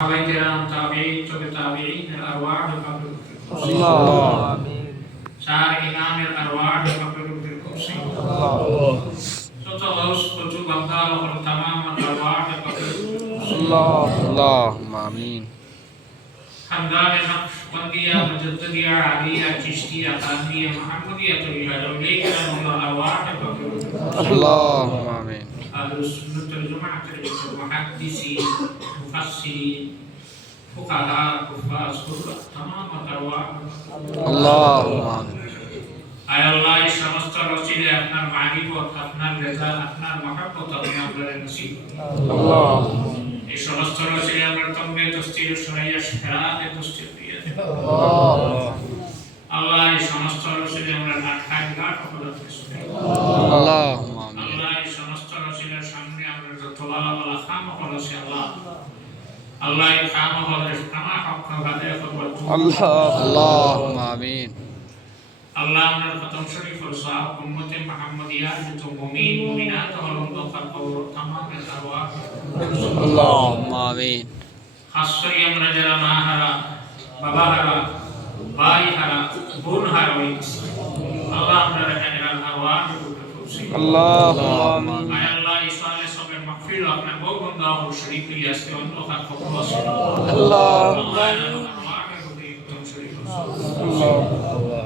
সাহাবাই কেরাম তাবেঈ তবে তাবেঈনের আরওয়াহ মাগফিরাত করুন আল্লাহ আমিন চার ইমামের আরওয়াহ মাগফিরাত করুন আল্লাহ শত হস শত বান্দা ওর तमाम আরওয়াহ মাগফিরাত আল্লাহ আল্লাহুম আমিন খানদান নকশবন্দিয়া মুজদ্দিদিয়া আলিয়া চিশতিয়া তানবিয়া মুহাম্মদিয়া তরিকা আলাইহিম আল্লাহ আরওয়াহ মাগফিরাত আল্লাহ আহলুস সুন্নাতুল জামাআতের একজন মুহাদ্দিসিন মুফাসসিরিন ফুকাহা কুফাস কুতুব তামাম তারওয়া আল্লাহু আকবার আয় আল্লাহ এই সমস্ত রসিলে আপনার মাগিবত আপনার রেজা আপনার মহাব্বত আপনি আমাদের এই সমস্ত রসিলে আমরা তম্বে তসতির শুনাইয়া ফেরাতে তসতির আল্লাহ এই সমস্ত রসিলে আমরা নাটকায় গাঠ অপরাধ আল্লাহ আল্লাহ আমার খতম শরীফুল সাহ উম্মতে মুহাম্মাদিয়া যত মুমিন মুমিনাত হলম দফার কবর তামাম তাওয়া আল্লাহুম্মা আমিন। খাস করে আমরা যারা আল্লাহ মাগফির আপনার বহু বন্ধা ও শরীফ হয়ে আজকে অন্য খাত কবর আছে الله আল্লাহ আরওয়াহের প্রতি উত্তম শরীফ الله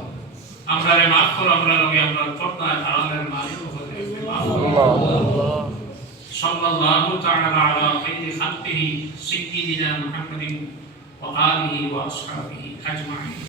আমরা রে মাফ করো আমরা রবি আমরা পর্দায় আড়ালের মালিক হতে মাফ করো الله صلى الله تعالى على خير خلقه سيدنا محمد وآله وأصحابه أجمعين